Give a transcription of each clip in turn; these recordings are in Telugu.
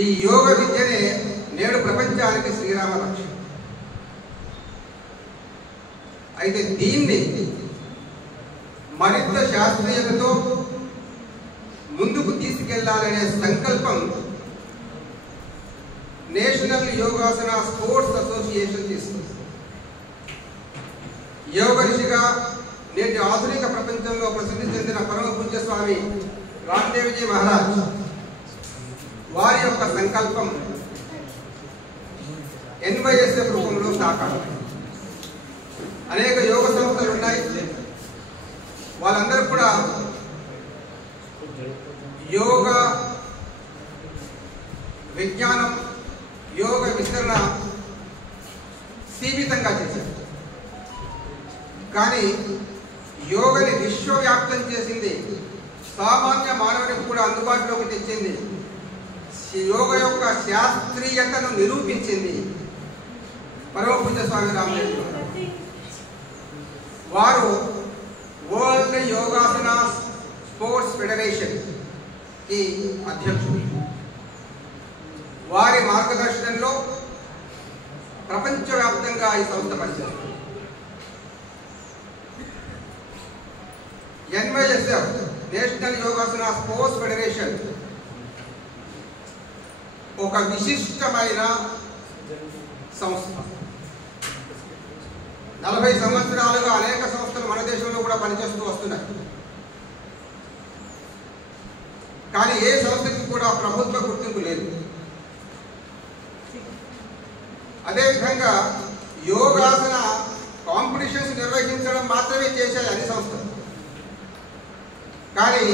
ఈ యోగ విద్యనే నేడు ప్రపంచానికి శ్రీరామ రక్ష. అయితే దీన్ని మరింత శాస్త్రీయతతో ముందుకు తీసుకెళ్లాలనే సంకల్పం నేషనల్ యోగాసన స్పోర్ట్స్ అసోసియేషన్ తీసుకుంది. యోగ ఋషిగా నేటి ఆధునిక ప్రపంచంలో ప్రసిద్ధి చెందిన పరమ పూజ్య స్వామి రామ్దేవ్జీ మహారాజ్ వారి యొక్క సంకల్పం NYSF రూపంలో సాకారం. అనేక యోగ సంస్థలు ఉన్నాయి. వాళ్ళందరూ కూడా యోగ విజ్ఞానం, యోగ విస్తరణ సీమితంగా చేశారు. కానీ యోగని విశ్వవ్యాప్తం చేసింది, సామాన్య మానవునికి కూడా అందుబాటులోకి తెచ్చింది, యోగ యొక్క శాస్త్రీయతను నిరూపించింది పరమ పూజ్య స్వామి రామదేవ్. వారు వరల్డ్ యోగాసన స్పోర్ట్స్ ఫెడరేషన్ కి అధ్యక్షుడు. వారి మార్గదర్శనంలో ప్రపంచవ్యాప్తంగా ఈ సంస్థ పనిచేస్తుంది. NYSF national yogasana sports federation ఒక విశిష్టమైన సంస్థ. 40 సంవత్సరాలుగా అనేక సంస్థలు మన దేశంలో కూడా పనిచేస్తూ వస్తున్నాయి. కానీ ఏ సంస్థకి కూడా ప్రభుత్వ గుర్తింపు లేదు. అదేవిధంగా యోగాసన కాంపిటీషన్స్ నిర్వహించడం మాత్రమే చేశాయి అన్ని సంస్థలు. కానీ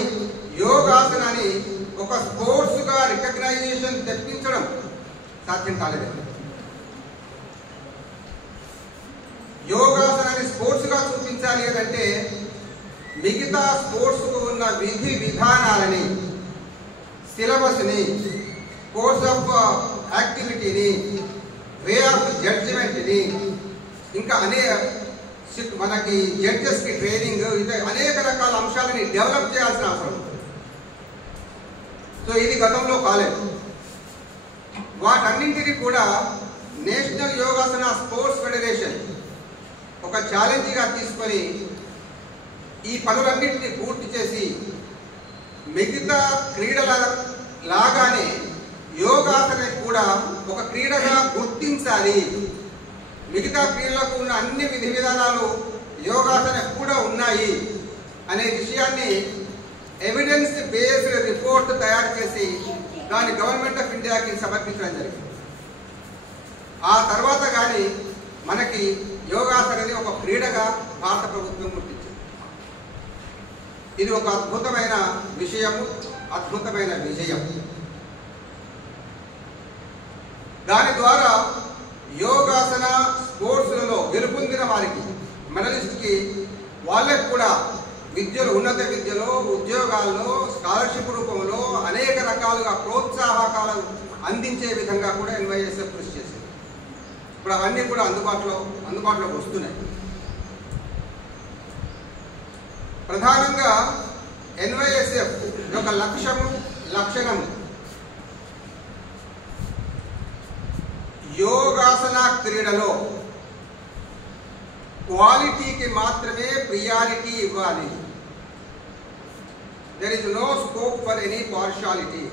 యోగాసనాన్ని ఒక స్పోర్ట్స్గా రికగ్నైజేషన్ తెప్పించడం సాధ్యం కాలేదు. యోగాసనాన్ని స్పోర్ట్స్గా చూపించాలి అంటే మిగతా స్పోర్ట్స్కు ఉన్న విధి విధానాలని, సిలబస్ని, కోర్స్ ఆఫ్ యాక్టివిటీని, వే ఆఫ్ జడ్జిమెంట్ని, ఇంకా మనకి జడ్జెస్కి ట్రైనింగ్, అనేక రకాల అంశాలని డెవలప్ చేయాల్సిన అవసరం ఉంది. సో ఇది గతంలో కాలేదు. వాటన్నింటినీ కూడా నేషనల్ యోగాసన స్పోర్ట్స్ ఫెడరేషన్ ఒక ఛాలెంజ్గా తీసుకొని ఈ పనులన్నింటినీ పూర్తి చేసి మిగతా క్రీడల లాగానే యోగాసనం కూడా ఒక క్రీడగా గుర్తించాలి. మిగతా క్రీడలకు ఉన్న అన్ని విధి విధానాలు యోగాసనం కూడా ఉన్నాయి అనే విషయాన్ని ఎవిడెన్స్ బేస్డ్ రిపోర్ట్ తయారు చేసి దాన్ని గవర్నమెంట్ ఆఫ్ ఇండియాకి సమర్పించడం జరిగింది. ఆ తర్వాత కానీ మనకి యోగాసనాన్ని ఒక క్రీడగా భారత ప్రభుత్వం గుర్తించింది. ఇది ఒక అద్భుతమైన విషయము, అద్భుతమైన విజయం. దాని ద్వారా యోగాసన స్పోర్ట్స్లలో గెలుపొందిన వారికి, మెడలిస్ట్కి, వాళ్ళకి కూడా విద్యలో, ఉన్నత విద్యలో, ఉద్యోగాల్లో, స్కాలర్షిప్ రూపంలో అనేక రకాలుగా ప్రోత్సాహకాలు అందించే విధంగా కూడా NYSF కృషి చేసింది. ఇప్పుడు అవన్నీ కూడా అందుబాటులోకి వస్తున్నాయి. ప్రధానంగా NYSF యొక్క లక్షణం యోగాసన క్రీడలో క్వాలిటీకి మాత్రమే ప్రియారిటీ ఇవ్వాలి. There is no scope for any partiality.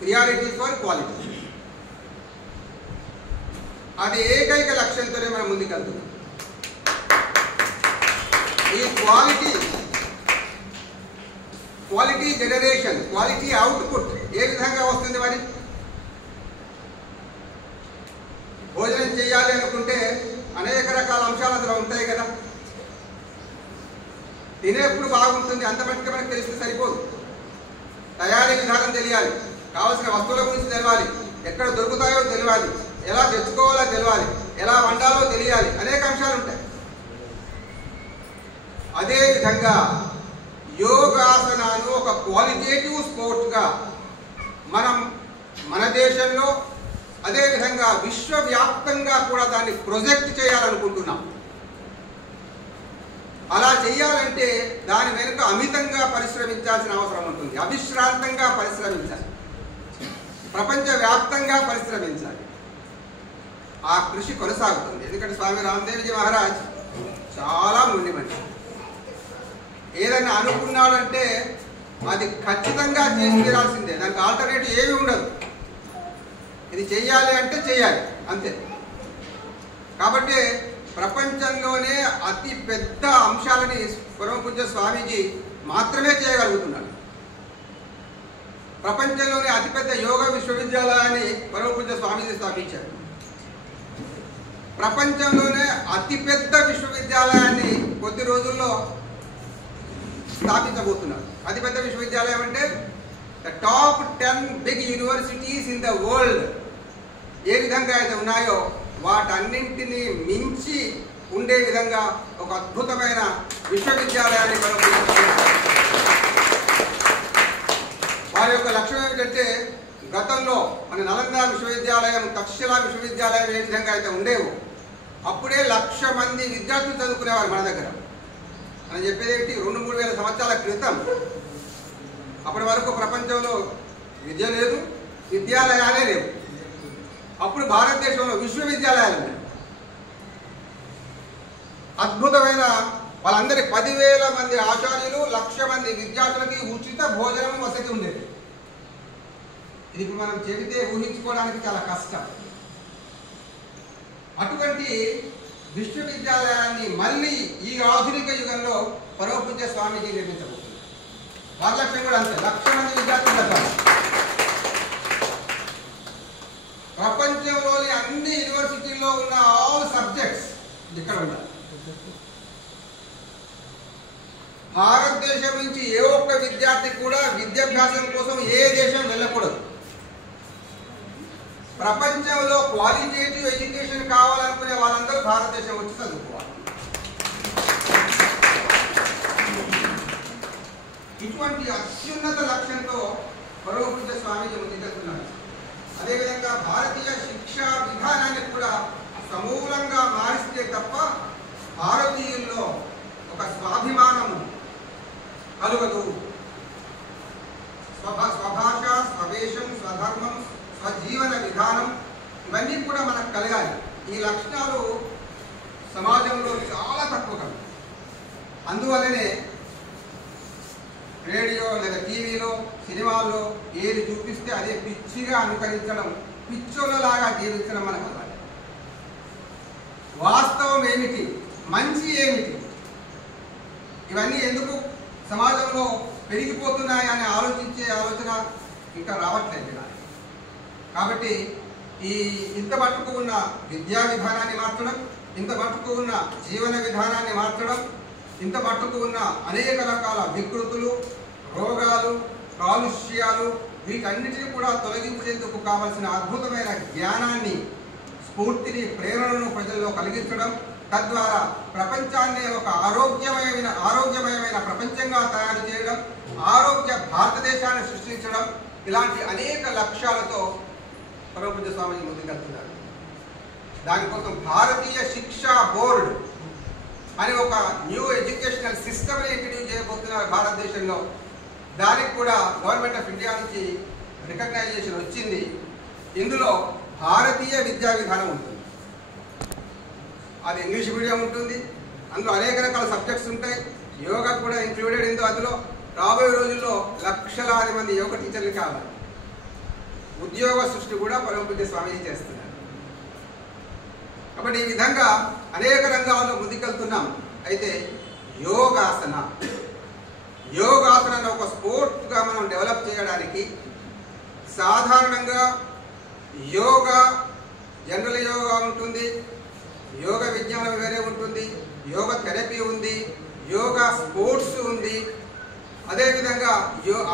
Priority for quality. అది ఏకైక లక్ష్యంతోనే మనం ముందుకెళ్తున్నాం. ఈ క్వాలిటీ జనరేషన్, క్వాలిటీ అవుట్పుట్ ఏ విధంగా వస్తుంది? మరి భోజనం చేయాలి అనుకుంటే అనేక రకాల అంశాలు అందులో ఉంటాయి కదా. తినేప్పుడు బాగుంటుంది, అంత మట్టుగా మనకు తెలిస్తే సరిపోదు. తయారీ విధానం తెలియాలి, కావాల్సిన వస్తువుల గురించి తెలవాలి, ఎక్కడ దొరుకుతాయో తెలియాలి, ఎలా తెచ్చుకోవాలో తెలియాలి, ఎలా వండాలో తెలియాలి, అనేక అంశాలు ఉంటాయి. అదేవిధంగా యోగాసనాలు ఒక క్వాలిటేటివ్ స్పోర్ట్గా మనం మన దేశంలో, అదేవిధంగా విశ్వవ్యాప్తంగా కూడా దాన్ని ప్రొజెక్ట్ చేయాలనుకుంటున్నాం. అలా చేయాలంటే దాని వెనుక అమితంగా పరిశ్రమించాల్సిన అవసరం ఉంటుంది. అవిశ్రాంతంగా పరిశ్రమించాలి. ప్రపంచవ్యాప్తంగా పరిశ్రమించాలి. ఆ కృషి కొనసాగుతుంది. ఎందుకంటే స్వామి రామదేవ్జీ మహారాజ్ చాలా ముండి మనిషి. ఏదైనా అనుకున్నాడంటే అది ఖచ్చితంగా చేసి తీరాల్సిందే, దానికి ఆల్టర్నేటివ్ ఏమీ ఉండదు. ఇది చెయ్యాలి అంటే చెయ్యాలి అంతే. కాబట్టి ప్రపంచంలోనే అతి పెద్ద అంశాలని పరమపూజ్య స్వామీజీ మాత్రమే చేయగలుగుతున్నాడు. ప్రపంచంలోనే అతిపెద్ద యోగ విశ్వవిద్యాలయాన్ని పరమపూజ్య స్వామీజీ స్థాపించారు. ప్రపంచంలోనే అతిపెద్ద విశ్వవిద్యాలయాన్ని కొద్ది రోజుల్లో స్థాపించబోతున్నారు. అతిపెద్ద విశ్వవిద్యాలయం అంటే the top 10 big universities in the world ఏ విధంగా అయితే ఉన్నాయో వాటన్నింటినీ మించి ఉండే విధంగా ఒక అద్భుతమైన విశ్వవిద్యాలయాన్ని వారి యొక్క లక్ష్యం ఏమిటంటే గతంలో మన నలంద విశ్వవిద్యాలయం, తక్షశిలా విశ్వవిద్యాలయం ఏ విధంగా అయితే ఉండేవో అప్పుడే 1,00,000 మంది విద్యార్థులు చదువుకునేవారు మన దగ్గర. మనం చెప్పేది ఏంటి, 2-3 వేల సంవత్సరాల క్రితం. అప్పటి వరకు ప్రపంచంలో విద్య లేదు, విద్యాలయాలే లేవు. అప్పుడు భారతదేశంలో విశ్వవిద్యాలయాలు ఉన్నాయి. అద్భుతమైన వాళ్ళందరి 10,000 మంది ఆచార్యులు, 1,00,000 మంది విద్యార్థులకి ఉచిత భోజనం వసతి ఉండేది. ఇది ఇప్పుడు మనం చెబితే ఊహించుకోవడానికి చాలా కష్టం. అటువంటి విశ్వవిద్యాలయాన్ని మళ్ళీ ఈ ఆధునిక యుగంలో పరమపూజ్య స్వామీజీ నిర్మించబోతున్నారు. వారి లక్ష్యం కూడా అంతే, 1,00,000 మంది విద్యార్థులు పెట్టాలి. ప్రపంచంలోని అన్ని యూనివర్సిటీల్లో ఉన్న ఆల్ సబ్జెక్ట్స్ ఇక్కడ ఉండాలి. భారతదేశం నుంచి ఏ ఒక్క విద్యార్థి కూడా విద్యాభ్యాసం కోసం ఏ దేశం వెళ్ళకూడదు. ప్రపంచంలో క్వాలిటేటివ్ ఎడ్యుకేషన్ కావాలనుకునే వాళ్ళందరూ భారతదేశం వచ్చి చదువుకోవాలి. ఇటువంటి అత్యున్నత లక్ష్యంతో పరమపూజ్య స్వామీజీ ముందుకెళ్తున్నారు. అదేవిధంగా భారతీయ శిక్షా విధానాన్ని కూడా సమూలంగా మారిస్తే తప్ప భారతీయుల్లో ఒక స్వాభిమానము కలుగదు. స్వభాష, స్వవేషం, స్వధర్మం, స్వజీవన విధానం ఇవన్నీ కూడా మనకు కలగాలి. ఈ లక్షణాలు సమాజంలో చాలా తక్కువ కలవు. అందువల్లనే రేడియో లేదా టీవీలో, సినిమాల్లో ఏది చూపిస్తే అదే పిచ్చిగా అనుకరించడం, పిచ్చోళ్ళలాగా జీవించడం మనకు అలవాటు. వాస్తవం ఏమిటి, మంచి ఏమిటి, ఇవన్నీ ఎందుకు సమాజంలో పెరిగిపోతున్నాయి అని ఆలోచించే ఆలోచన ఇంకా రావట్లేదు. కాబట్టి ఇంత మట్టుకు ఉన్న విద్యా విధానాన్ని మార్చడం, ఇంత మట్టుకు ఉన్న జీవన విధానాన్ని మార్చడం, ఇంత మట్టుకు ఉన్న అనేక రకాల వికృతులు, రోగాలు, కాలుష్యాలు వీటన్నిటిని కూడా తొలగించేందుకు కావలసిన అద్భుతమైన జ్ఞానాన్ని, స్ఫూర్తిని, ప్రేరణను ప్రజల్లో కలిగించడం, తద్వారా ప్రపంచాన్ని ఒక ఆరోగ్యమయమైన ప్రపంచంగా తయారు చేయడం, ఆరోగ్య భారతదేశాన్ని సృష్టించడం, ఇలాంటి అనేక లక్ష్యాలతో పరమపూజ్య స్వామీజీ ముందుకెళ్తున్నారు. దానికోసం భారతీయ శిక్షా బోర్డు అని ఒక న్యూ ఎడ్యుకేషనల్ సిస్టమ్ని ఇంట్రడ్యూస్ చేయబోతున్నారు భారతదేశంలో. దానికి కూడా గవర్నమెంట్ ఆఫ్ ఇండియా నుంచి రికగ్నైజేషన్ వచ్చింది. ఇందులో భారతీయ విద్యా విధానం ఉంటుంది. అది ఇంగ్లీష్ మీడియం ఉంటుంది. అందులో అనేక రకాల సబ్జెక్ట్స్ ఉంటాయి. యోగా కూడా ఇంక్లూడెడ్ ఇందో. అందులో రాబోయే రోజుల్లో లక్షలాది మంది యోగ టీచర్లు కావాలి. ఉద్యోగ సృష్టి కూడా పరమపూజ్య స్వామీజీ చేస్తున్నారు. కాబట్టి ఈ విధంగా అనేక రంగాల్లో ముందుకెళ్తున్నాం. అయితే యోగాసనాన్ని ఒక స్పోర్ట్గా మనం డెవలప్ చేయడానికి సాధారణంగా యోగా, జనరల్ యోగా ఉంటుంది, యోగ విజ్ఞానం వేరే ఉంటుంది, యోగ థెరపీ ఉంది, యోగా స్పోర్ట్స్ ఉంది, అదేవిధంగా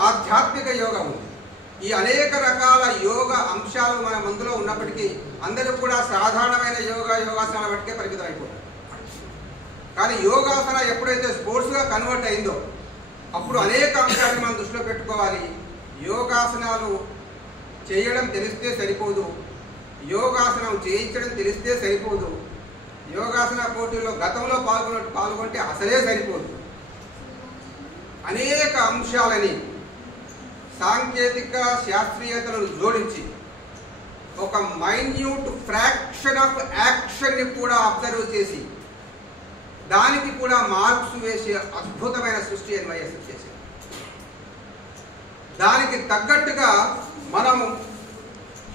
ఆధ్యాత్మిక యోగా ఉంది. ఈ అనేక రకాల యోగ అంశాలు మన ముందులో ఉన్నప్పటికీ అందరూ కూడా సాధారణమైన యోగాసనాల బట్టికే పరిమితం అయిపోతారు. కానీ యోగాసన ఎప్పుడైతే స్పోర్ట్స్గా కన్వర్ట్ అయిందో అప్పుడు అనేక అంశాలను మనం దృష్టిలో పెట్టుకోవాలి. యోగాసనాలు చేయడం తెలిస్తే సరిపోదు, యోగాసనం చేయించడం తెలిస్తే సరిపోదు, యోగాసన పోటీల్లో గతంలో పాల్గొంటే అసలే సరిపోదు. అనేక అంశాలని సాంకేతిక శాస్త్రీయతలను జోడించి ఒక మైన్యూట్ ఫ్రాక్షన్ ఆఫ్ యాక్షన్ని కూడా అబ్జర్వ్ చేసి దానికి కూడా మార్క్స్ వేసే అద్భుతమైన సృష్టి ఎన్వైఎస్ చేసింది. దానికి తగ్గట్టుగా మనము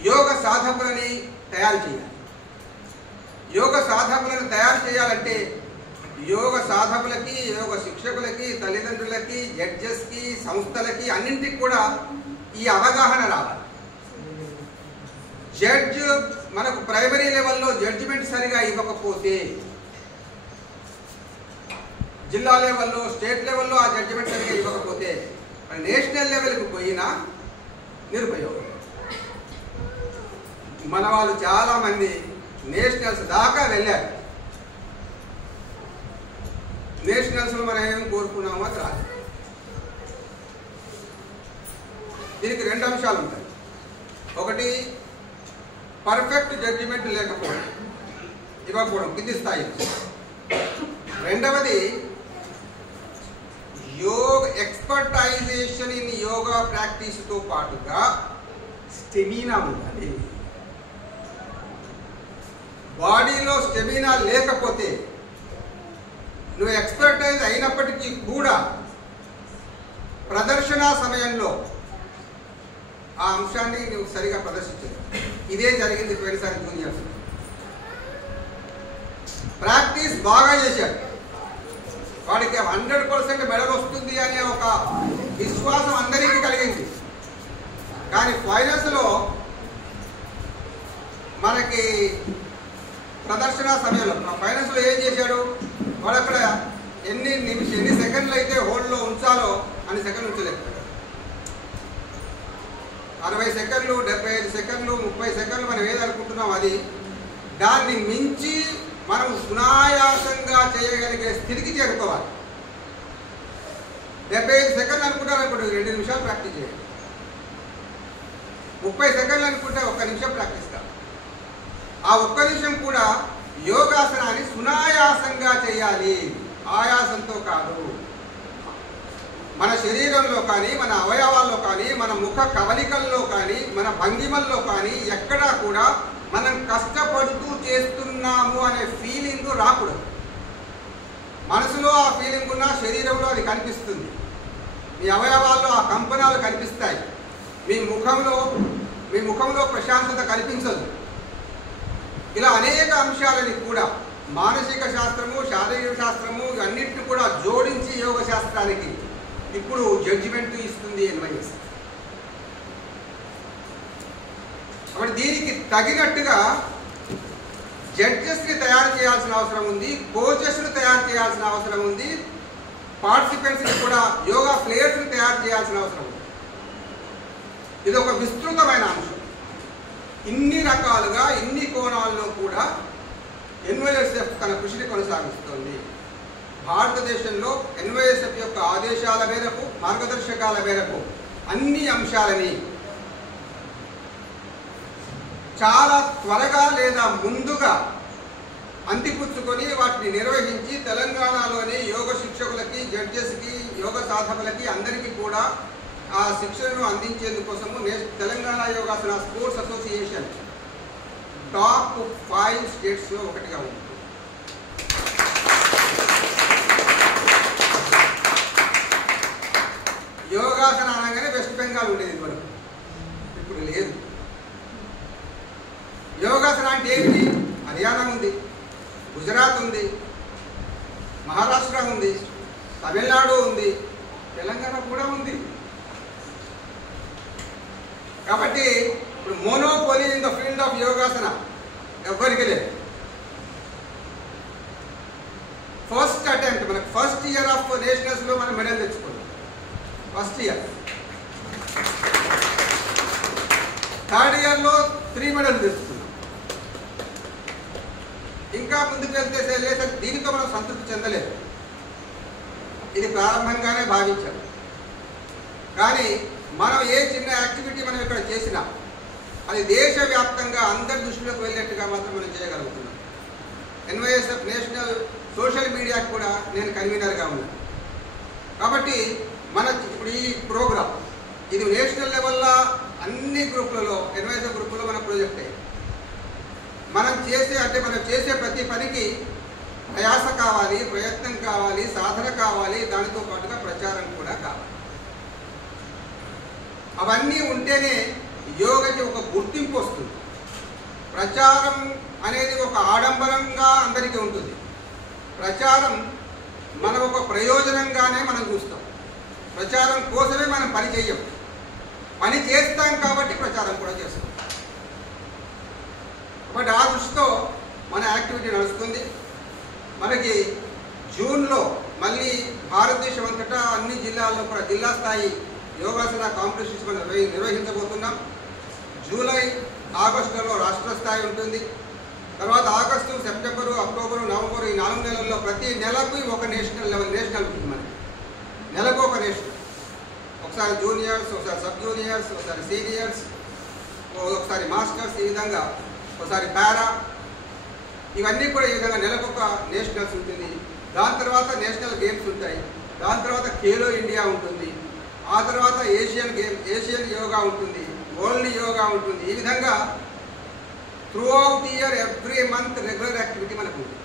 యోగ సాధకులని తయారు చేయాలి. యోగ సాధకులను తయారు చేయాలంటే యోగ సాధకులకి, యోగ శిక్షకులకి, తల్లిదండ్రులకి, జడ్జెస్కి, సంస్థలకి అన్నింటికి కూడా ఈ అవగాహన రావాలి. జడ్జ్ మనకు ప్రైమరీ లెవెల్లో జడ్జిమెంట్ సరిగా ఇవ్వకపోతే జిల్లా లెవెల్లో, స్టేట్ లెవెల్లో ఆ జడ్జిమెంట్ సరిగా ఇవ్వకపోతే నేషనల్ లెవెల్కి పోయినా నిరుపయోగం. మన వాళ్ళు చాలామంది నేషనల్స్ దాకా వెళ్ళారు. నేషనల్స్లో మనం ఏం కోరుకున్నామో అది రాదు. దీనికి 2 అంశాలు ఉంటాయి. ఒకటి పర్ఫెక్ట్ జడ్జిమెంట్ లేకపోవడం, ఇవ్వకపోవడం, కింది స్థాయి. రెండవది ఎక్స్పర్టైజేషన్ ఇన్ యోగా ప్రాక్టీస్తో పాటుగా స్టెమినా ఉండాలి. బాడీలో స్టెమినా లేకపోతే నువ్వు ఎక్స్పర్టైజ్ అయినప్పటికీ కూడా ప్రదర్శన సమయంలో ఆ అంశాన్ని నువ్వు సరిగా ప్రదర్శించదు. ఇదే జరిగింది పోయినసారి జూనియర్స్. ప్రాక్టీస్ బాగా చేశాడు, వాడికి 100% మెడల్ వస్తుంది అనే ఒక విశ్వాసం అందరికీ కలిగింది. కానీ ఫైనల్స్లో మనకి ప్రదర్శన సమయంలో ఫైనల్స్లో ఏం చేశాడు, వాడు అక్కడ ఎన్ని సెకండ్లు అయితే హోల్డ్లో ఉంచాలో అన్ని సెకండ్లు ఉంచలేకపోయాడు. 60 సెకండ్లు, 75 సెకండ్లు, 30 సెకండ్లు మనం ఏది అనుకుంటున్నాం అది దాన్ని మించి మనం సునాయాసంగా చేయగలిగే స్థితికి చేరుకోవాలి. 75 సెకండ్లు అనుకుంటారు అనుకుంటే 2 నిమిషాలు ప్రాక్టీస్ చేయాలి. 30 సెకండ్లు అనుకుంటే 1 నిమిషం ప్రాక్టీస్ కాదు. ఆ 1 నిమిషం కూడా యోగాసనాన్ని సునాయాసంగా చేయాలి, ఆయాసంతో కాదు. మన శరీరంలో కానీ, మన అవయవాల్లో కానీ, మన ముఖ కవలికల్లో కానీ, మన భంగిమల్లో కానీ ఎక్కడా కూడా మనం కష్టపడుతూ చేస్తున్నాము అనే ఫీలింగ్ రాకూడదు. మనసులో ఆ ఫీలింగ్ ఉన్నా శరీరంలో అది కనిపిస్తుంది. మీ అవయవాల్లో ఆ కంపనాలు కనిపిస్తాయి. మీ ముఖంలో ప్రశాంతత కనిపించదు. ఇలా అనేక అంశాలని కూడా మానసిక శాస్త్రము, శారీరక శాస్త్రము అన్నిటిని కూడా జోడించి యోగ శాస్త్రానికి ఇప్పుడు జడ్జిమెంట్ ఇస్తుంది ఎన్వైఎస్. కాబట్టి దీనికి తగినట్టుగా జడ్జెస్ని తయారు చేయాల్సిన అవసరం ఉంది, కోచెస్ని తయారు చేయాల్సిన అవసరం ఉంది, పార్టిసిపెంట్స్ని కూడా యోగా ప్లేయర్స్ని తయారు చేయాల్సిన అవసరం ఉంది. ఇది ఒక విస్తృతమైన అంశం. ఇన్ని రకాలుగా, ఇన్ని కోణాల్లో కూడా ఎన్వైఎస్ఎఫ్ తన కృషిని కొనసాగిస్తోంది. భారతదేశంలో ఎన్వైఎస్ఎఫ్ యొక్క ఆదేశాల మేరకు, మార్గదర్శకాల మేరకు అన్ని అంశాలని చాలా త్వరగా లేదా ముందుగా అందిపుచ్చుకొని వాటిని నిర్వహించి తెలంగాణలోని యోగ శిక్షకులకి, జడ్జెస్కి, యోగ సాధకులకి అందరికీ కూడా ఆ శిక్షణను అందించేందుకోసము Telangana Yogasana sports association top 5 స్టేట్స్లో ఒకటిగా ఉంది. యోగాసన అనగానే వెస్ట్ బెంగాల్ ఉండేది వరకు, ఇప్పుడు లేదు. యోగాసన అంటే ఏమిటి? హర్యానా ఉంది, గుజరాత్ ఉంది, మహారాష్ట్ర ఉంది, తమిళనాడు ఉంది, తెలంగాణ కూడా ఉంది. కాబట్టి ఇప్పుడు monopoly in the field of yogasana ఎవరికి లేదు. ఫస్ట్ అటెంప్ట్, మనకు ఫస్ట్ ఇయర్ ఆఫ్ నేషనల్స్లో మనం మెడల్ తెచ్చుకున్నాం. ఫస్ట్ ఇయర్, థర్డ్ ఇయర్లో 3 మెడల్ తెచ్చుకున్నాం. ఇంకా ముందుకు వెళ్తే లేదు, దీనితో మనం సంతృప్తి చెందలేదు. ఇది ప్రారంభంగానే భావించాం. కానీ మనం ఏ చిన్న యాక్టివిటీ మనం ఇక్కడ చేసినా అది దేశవ్యాప్తంగా అందరి దృష్టిలోకి వెళ్ళేట్టుగా మాత్రం మనం చేయగలుగుతున్నాం. ఎన్వైఎస్ఎఫ్ నేషనల్ సోషల్ మీడియాకి కూడా నేను కన్వీనర్గా ఉన్నాను. కాబట్టి మన ఇప్పుడు ఈ ప్రోగ్రామ్ ఇది నేషనల్ లెవెల్లో అన్ని గ్రూపులలో ఎన్వైఎస్ గ్రూపులో మన ప్రాజెక్ట్ అయ్యి మనం చేసే ప్రతి పనికి ప్రయాస కావాలి, ప్రయత్నం కావాలి, సాధన కావాలి, దానితో పాటుగా ప్రచారం కూడా కావాలి. అవన్నీ ఉంటేనే యోగకి ఒక గుర్తింపు వస్తుంది. ప్రచారం అనేది ఒక ఆడంబరంగా అందరికీ ఉంటుంది. ప్రచారం మనం ఒక ప్రయోజనంగానే మనం చూస్తాం. ప్రచారం కోసమే మనం పని చెయ్యం, పని చేస్తాం కాబట్టి ప్రచారం కూడా చేస్తాం. కాబట్టి ఆ దృష్టితో మన యాక్టివిటీ నడుస్తుంది. మనకి జూన్లో మళ్ళీ భారతదేశం అంతటా అన్ని జిల్లాల్లో కూడా జిల్లా స్థాయి యోగాసన కాంపిటీషన్స్ మనం నిర్వహించబోతున్నాం. జూలై ఆగస్టులో రాష్ట్ర స్థాయి ఉంటుంది. తర్వాత ఆగస్టు, సెప్టెంబరు, అక్టోబరు, నవంబరు ఈ 4 నెలల్లో ప్రతి నెలకు ఒక నేషనల్ ఉంటుంది. మనకి నెలకు ఒక నేషనల్, ఒకసారి జూనియర్స్, ఒకసారి సబ్ జూనియర్స్, ఒకసారి సీనియర్స్, ఒకసారి మాస్టర్స్, ఈ విధంగా ఒకసారి పారా, ఇవన్నీ కూడా ఈ విధంగా నెలకొక నేషనల్స్ ఉంటుంది. దాని తర్వాత నేషనల్ గేమ్స్ ఉంటాయి. దాని తర్వాత ఖేలో ఇండియా ఉంటుంది. ఆ తర్వాత ఏషియన్ యోగా ఉంటుంది, వరల్డ్ యోగా ఉంటుంది. ఈ విధంగా through out the year every month regular activity మనకు ఉంటుంది.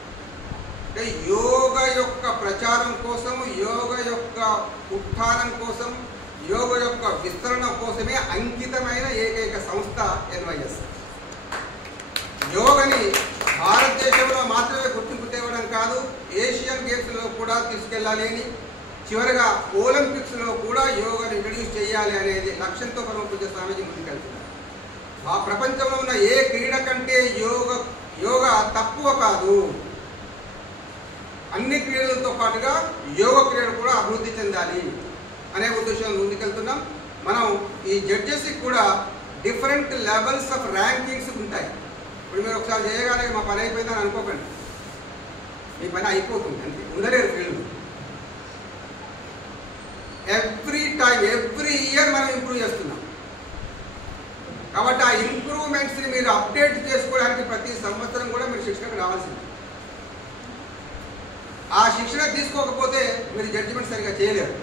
అంటే యోగ యొక్క ప్రచారం కోసం, యోగ యొక్క ఉత్థానం కోసం, యోగ యొక్క విస్తరణ కోసమే అంకితమైన ఏకైక సంస్థ ఎన్వైఎస్. యోగని భారతదేశంలో మాత్రమే గుర్తింపు తేవడం కాదు, ఏషియన్ గేమ్స్లో కూడా తీసుకెళ్ళాలి అని, చివరిగా ఒలింపిక్స్లో కూడా యోగాని ఇంట్రడ్యూస్ చేయాలి అనేది లక్ష్యంతో పరమపూజ్య స్వామీజీ ముందుకెళ్తున్నారు. ఆ ప్రపంచంలో ఉన్న ఏ క్రీడ కంటే యోగ తక్కువ కాదు. అన్ని క్రీడలతో పాటుగా యోగ క్రీడ కూడా అభివృద్ధి చెందాలి అనే ఉద్దేశంలో ముందుకెళ్తున్నాం. మనం ఈ జడ్జెస్కి కూడా డిఫరెంట్ లెవెల్స్ ఆఫ్ ర్యాంకింగ్స్ ఉంటాయి. ఇప్పుడు మీరు ఒకసారి చేయగానే మా పని అయిపోయిందని అనుకోకండి, మీ పని అయిపోతుంది అంతే, ఉండలేరు ఫీల్డ్. ఎవ్రీ ఇయర్ మనం ఇంప్రూవ్ చేస్తున్నాం. కాబట్టి ఆ ఇంప్రూవ్మెంట్స్ని మీరు అప్డేట్ చేసుకోవడానికి ప్రతి సంవత్సరం కూడా మీరు శిక్షణకు రావాల్సింది. ఆ శిక్షణ తీసుకోకపోతే మీరు జడ్జిమెంట్ సరిగా చేయలేరు.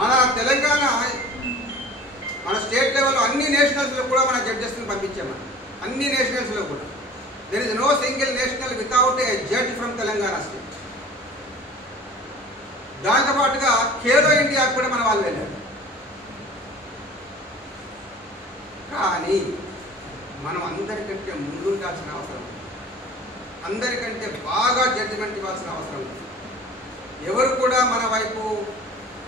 మన తెలంగాణ మన స్టేట్ లెవెల్లో అన్ని నేషనల్స్లో కూడా మన జడ్జెస్ని పంపించాము. అన్ని నేషనల్స్లో కూడా there is no single national without a judge from Telangana state. దాంతో పాటుగా ఖేలో ఇండియాకు కూడా మన వాళ్ళు వెళ్ళారు. కానీ మనం అందరికంటే ముందుండాల్సిన అవసరం ఉంది. అందరికంటే బాగా జడ్జిమెంట్ ఇవ్వాల్సిన అవసరం ఉంది. ఎవరు కూడా మన వైపు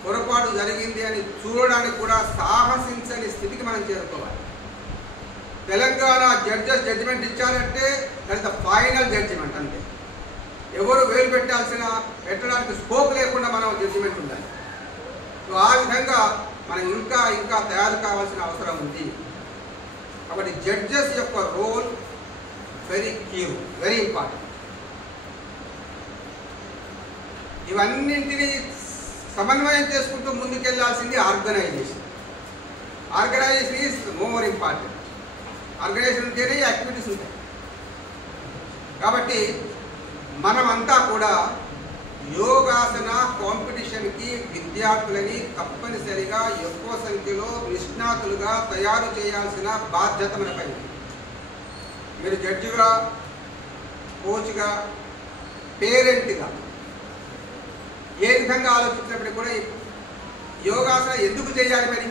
పొరపాటు జరిగింది అని చూడడానికి కూడా సాహసించని స్థితికి మనం చేరుకోవాలి. తెలంగాణ జడ్జెస్ జడ్జిమెంట్ ఇచ్చారంటే that is the final judgment అంతే. ఎవరు వేలు పెట్టడానికి స్కోప్ లేకుండా మనం జడ్జిమెంట్ ఉండాలి. సో ఆ విధంగా మనం ఇంకా తయారు కావాల్సిన అవసరం ఉంది. కాబట్టి జడ్జెస్ యొక్క role very key, very important. ఇవన్నింటినీ సమన్వయం చేసుకుంటూ ముందుకెళ్లాల్సింది organisation. Organisation is more important. Organisation ఉంటేనే యాక్టివిటీస్ ఉంటాయి. కాబట్టి మనమంతా కూడా యోగాసన కాంపిటీషన్కి విద్యార్థులని తప్పనిసరిగా ఎక్కువ సంఖ్యలో నిష్ణాతులుగా తయారు చేయాల్సిన బాధ్యత మనపై. మీరు జడ్జిగా, కోచ్గా, పేరెంట్గా ఏ విధంగా ఆలోచించినప్పటికీ కూడా యోగాసన ఎందుకు చేయాలి? మరి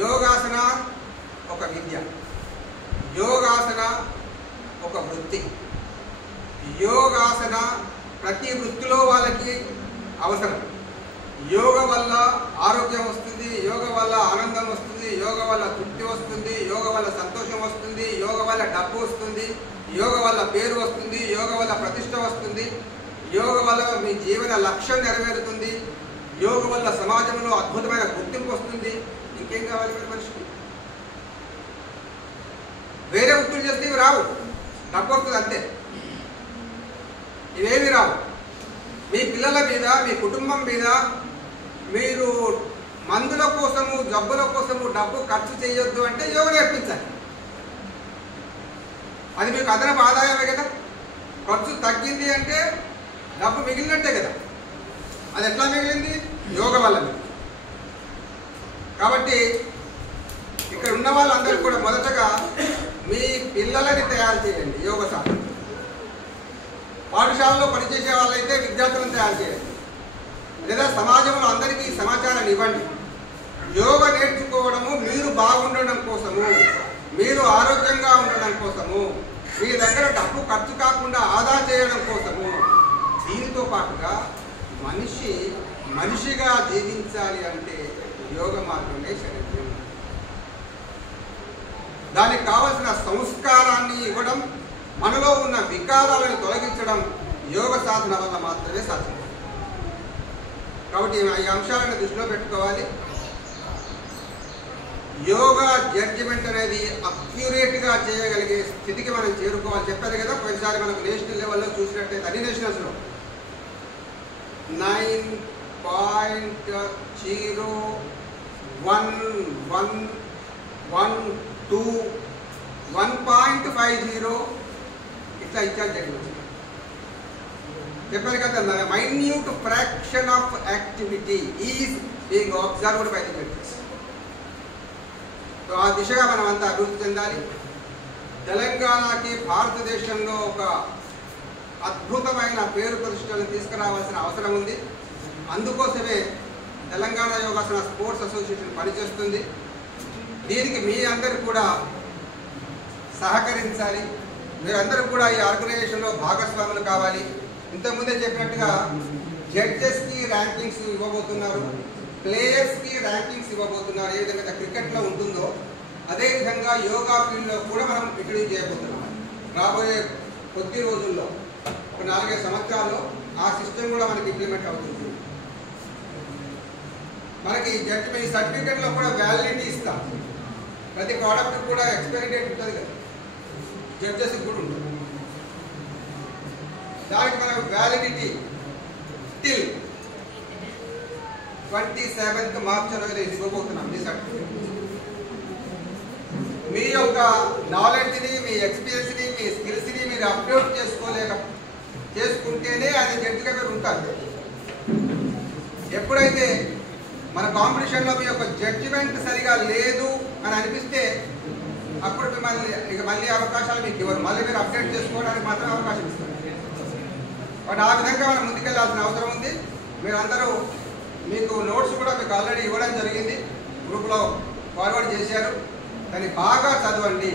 యోగాసన ఒక విద్య, యోగాసన ఒక వృత్తి. యోగాసన ప్రతి వృత్తిలో వాళ్ళకి అవసరం. యోగ వల్ల ఆరోగ్యం వస్తుంది, యోగ వల్ల ఆనందం వస్తుంది, యోగ వల్ల తృప్తి వస్తుంది, యోగ వల్ల సంతోషం వస్తుంది, యోగ వల్ల డబ్బు వస్తుంది, యోగ వల్ల పేరు వస్తుంది, యోగ వల్ల ప్రతిష్ట వస్తుంది, యోగ వల్ల మీ జీవన లక్ష్యం నెరవేరుతుంది, యోగ వల్ల సమాజంలో అద్భుతమైన గుర్తింపు వస్తుంది. ఇంకేం కావాలి మరి మనిషికి? వేరే వృత్తులు చేస్తే ఇవి రావు, డబ్బు వస్తుంది అంతే. ఇవేమి రావు. మీ పిల్లల మీద, మీ కుటుంబం మీద మీరు మందుల కోసము, జబ్బుల కోసము డబ్బు ఖర్చు చేయొద్దు అంటే యోగ నేర్పించాలి. అది మీకు అదనపు ఆదాయమే కదా. ఖర్చు తగ్గింది అంటే డబ్బు మిగిలినట్టే కదా. అది ఎట్లా మిగిలింది? యోగ వల్ల. కాబట్టి ఇక్కడ ఉన్న వాళ్ళందరూ కూడా మొదటగా మీ పిల్లలని తయారు చేయండి యోగ సాధన. పాఠశాలలో పనిచేసే వాళ్ళైతే విద్యార్థులను తయారు చేయండి, లేదా సమాజంలో అందరికీ సమాచారాన్ని ఇవ్వండి. యోగ నేర్చుకోవడము మీరు బాగుండడం కోసము, మీరు ఆరోగ్యంగా ఉండడం కోసము, మీ దగ్గర డబ్బు ఖర్చు కాకుండా ఆదా చేయడం కోసము. దీనితో పాటుగా మనిషిగా జీవించాలి అంటే యోగ మార్గమే శరణ్యం. దానికి కావలసిన సంస్కారాన్ని ఇవ్వడం, మనలో ఉన్న వికారాలను తొలగించడం యోగ సాధన వల్ల మాత్రమే సాధ్యం. కాబట్టి ఈ అంశాలను దృష్టిలో పెట్టుకోవాలి. యోగా జడ్జిమెంట్ అనేది అక్యురేట్గా చేయగలిగే స్థితికి మనం చేరుకోవాలి. చెప్పారు కదా, పోయినసారి మనకు నేషనల్ లెవెల్లో చూసినట్టయితే అన్ని నేషనల్స్లో 9.011112 1.50 ఇట్లా ఇచ్చారు జడ్జిమెంట్. చెప్పారు కదా, minute fraction of activity is being observed by the metrics. So ఆ దిశగా మనం అంతా అభివృద్ధి చెందాలి. తెలంగాణకి భారతదేశంలో ఒక అద్భుతమైన పేరు ప్రతిష్టలను తీసుకురావాల్సిన అవసరం ఉంది. అందుకోసమే తెలంగాణ యోగాసన స్పోర్ట్స్ అసోసియేషన్ పనిచేస్తుంది. దీనికి మీ అందరూ కూడా సహకరించాలి. మీరందరూ కూడా ఈ ఆర్గనైజేషన్లో భాగస్వాములు కావాలి. ఇంతకుముందే చెప్పినట్టుగా జడ్జెస్కి ర్యాంకింగ్స్ ఇవ్వబోతున్నారు, ప్లేయర్స్కి ర్యాంకింగ్స్ ఇవ్వబోతున్నారు. ఏ విధంగా క్రికెట్లో ఉంటుందో అదేవిధంగా యోగా ఫీల్డ్లో కూడా మనం ఇంట్రడ్యూస్ చేయబోతున్నాం. రాబోయే కొద్ది రోజుల్లో, ఒక 4-5 సంవత్సరాల్లో ఆ సిస్టమ్ కూడా మనకి ఇంప్లిమెంట్ అవుతుంది. మనకి జడ్జిమెంట్ సర్టిఫికెట్లో కూడా వ్యాలిడిటీ ఇస్తాం. ప్రతి ప్రోడక్ట్ కూడా ఎక్స్పైరీ డేట్ ఉంటుంది కదా, జడ్జెస్కి కూడా ఉంటుంది. దానికి మనం వ్యాలిడిటీ టిల్ 27th March ఇవ్వబోతున్నాం. మీ సర్టిఫికెట్ మీ యొక్క నాలెడ్జ్ని, మీ ఎక్స్పీరియన్స్ని, మీ స్కిల్స్ని మీరు అప్డేట్ చేసుకుంటేనే అది జడ్జిగా మీరు ఉంటారు. ఎప్పుడైతే మన కాంపిటీషన్లో మీ యొక్క జడ్జిమెంట్ సరిగా లేదు అని అనిపిస్తే అప్పుడు మళ్ళీ అవకాశాలు మీకు ఇవ్వరు. మళ్ళీ మీరు అప్డేట్ చేసుకోవడానికి మాత్రం అవకాశం ఇస్తారు. బట్ ఆ విధంగా మనం ముందుకెళ్లాల్సిన అవసరం ఉంది. మీరందరూ మీకు నోట్స్ కూడా మీకు ఆల్రెడీ ఇవ్వడం జరిగింది, గ్రూప్లో ఫార్వర్డ్ చేశారు. దాన్ని బాగా చదవండి,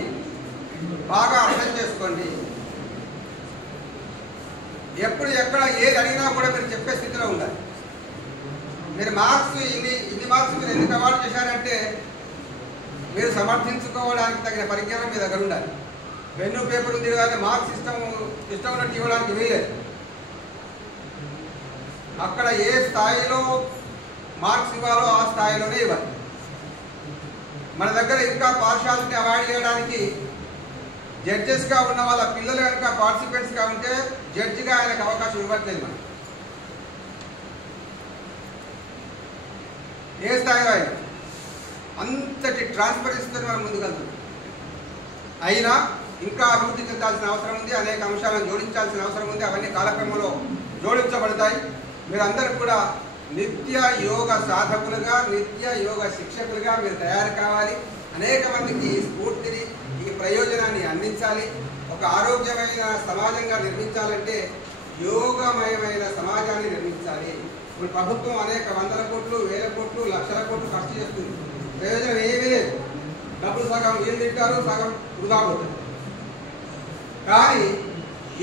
బాగా అర్థం చేసుకోండి. ఎప్పుడు ఎక్కడ ఏది అడిగినా కూడా మీరు చెప్పే స్థితిలో ఉండాలి. మీరు మార్క్స్ ఇన్ని మార్క్స్ మీరు ఎందుకు అవార్డు చేశారంటే మీరు సమర్థించుకోవడానికి తగిన పరిజ్ఞానం మీ దగ్గర ఉండాలి. పెన్ను పేపర్ ఉంది కానీ మార్క్స్ ఇష్టం ఉన్నట్టు ఇవ్వడానికి వీలేదు. అక్కడ ఏ స్థాయిలో మార్క్స్ ఇవ్వాలో ఆ స్థాయిలోనే ఇవ్వాలి. మన దగ్గర ఇంకా పార్షాలిటీ అవాయిడ్ చేయడానికి జడ్జెస్గా ఉన్న వాళ్ళ పిల్లలు కనుక పార్టిసిపెంట్స్గా ఉంటే జడ్జిగా ఆయనకు అవకాశం ఇవ్వట్లేదు. మనం ఏ స్థాయిలో అయినా అంతటి ట్రాన్స్పరెన్సీతో మనం ముందుకెళ్తున్నాం. అయినా ఇంకా అభివృద్ధి చెందాల్సిన అవసరం ఉంది. అనేక అంశాలను జోడించాల్సిన అవసరం ఉంది. అవన్నీ కాలక్రమంలో జోడించబడతాయి. మీరందరూ కూడా నిత్య యోగ సాధకులుగా, నిత్య యోగ శిక్షకులుగా మీరు తయారు కావాలి. అనేక మందికి ఈ స్ఫూర్తిని, ఈ ప్రయోజనాన్ని అందించాలి. ఒక ఆరోగ్యమైన సమాజంగా నిర్మించాలంటే యోగమయమైన సమాజాన్ని నిర్మించాలి. ఇప్పుడు ప్రభుత్వం అనేక 100 కోట్లు, 1000 కోట్లు, లక్షల కోట్లు ఖర్చు చేస్తుంది. ప్రయోజనం ఏమీ లేదు. డబ్బులు సగం వీళ్ళు తింటారు, సగం వృధా పోతుంది. కానీ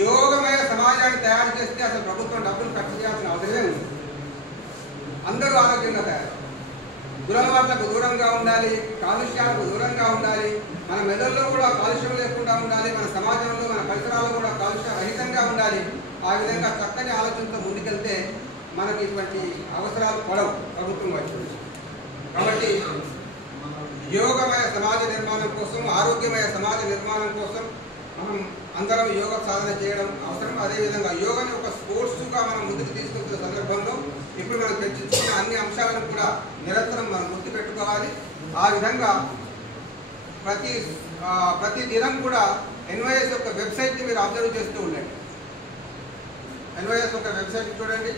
యోగమయ సమాజాన్ని తయారు చేస్తే అసలు ప్రభుత్వం డబ్బులు ఖర్చు చేయాల్సిన అవసరమే ఉంది. అందరూ ఆరోగ్యంగా తయారు, దురలవాట్లకు దూరంగా ఉండాలి, కాలుష్యాలకు దూరంగా ఉండాలి. మన మెదడులో కూడా కాలుష్యం లేకుండా ఉండాలి. మన సమాజంలో, మన పరిసరాల్లో కూడా కాలుష్య రహితంగా ఉండాలి. ఆ విధంగా చక్కని ఆలోచనతో ముందుకెళ్తే మనకి ఇటువంటి అవసరాలు పడవు ప్రభుత్వం వైపు. కాబట్టి యోగమయ సమాజ నిర్మాణం కోసం, ఆరోగ్యమయ సమాజ నిర్మాణం కోసం మనం అందరం యోగ సాధన చేయడం అవసరం. అదేవిధంగా యోగాని ఒక స్పోర్ట్స్గా మనం ముందుకు తీసుకెళ్తున్న సందర్భంలో ఇప్పుడు మనం చర్చించుకున్న అన్ని అంశాలను కూడా నిరంతరం మనం గుర్తుపెట్టుకోవాలి. ఆ విధంగా ప్రతి దినం కూడా ఎన్వైఎస్ యొక్క వెబ్సైట్ని మీరు అబ్జర్వ్ చేస్తూ ఉండండి. ఎన్వైఎస్ యొక్క వెబ్సైట్ చూడండి.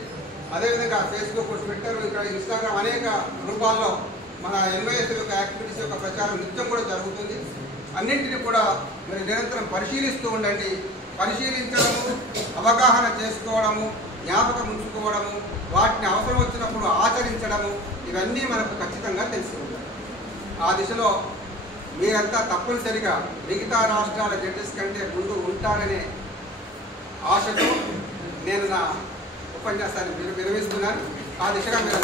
అదేవిధంగా ఫేస్బుక్, ట్విట్టర్, ఇక్కడ ఇన్స్టాగ్రామ్ అనేక రూపాల్లో మన ఎంవైఎస్ యొక్క యాక్టివిటీస్ యొక్క ప్రచారం నిత్యం కూడా జరుగుతుంది. అన్నింటినీ కూడా మీరు నిరంతరం పరిశీలిస్తూ ఉండండి. పరిశీలించడము, అవగాహన చేసుకోవడము, జ్ఞాపకం ఉంచుకోవడము, వాటిని అవసరం వచ్చినప్పుడు ఆచరించడము, ఇవన్నీ మనకు ఖచ్చితంగా తెలిసి ఉంటాయి. ఆ దిశలో మీరంతా తప్పనిసరిగా మిగతా రాష్ట్రాల జడ్జెస్ కంటే ముందు ఉంటారనే ఆశతో నేను నా ఉపన్యాసాన్ని విరమిస్తున్నాను. ఆ దిశగా మీరు